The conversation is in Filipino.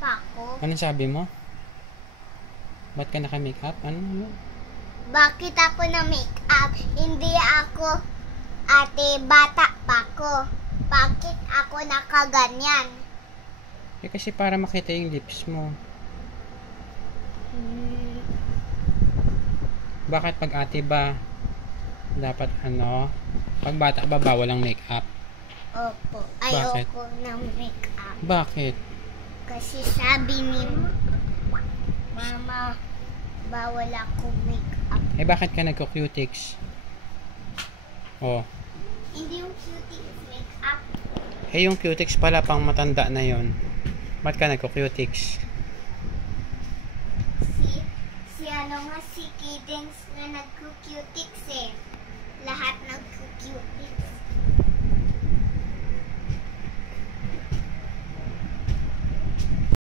pa ako. Anong sabi mo? Ba't ka naka-makeup? Ano? Bakit ako na make-up? Hindi ako, ate, bata pa ako. Bakit ako nakaganyan? Eh kasi para makita yung lips mo. Bakit pag ate ba, dapat pag bata ba bawal ang makeup? Opo, Bakit? ayoko ng make-up. Bakit? Kasi sabi ni Mama, bawal ako make-up. Eh bakit ka nagko-cutics? Oh. Hindi yung cutie make-up. Eh yung cutics pala pang matanda na yon. Ba't ka nagko-cutics? Si Kidens na nagko-cutics eh. Lahat nagko-cutics.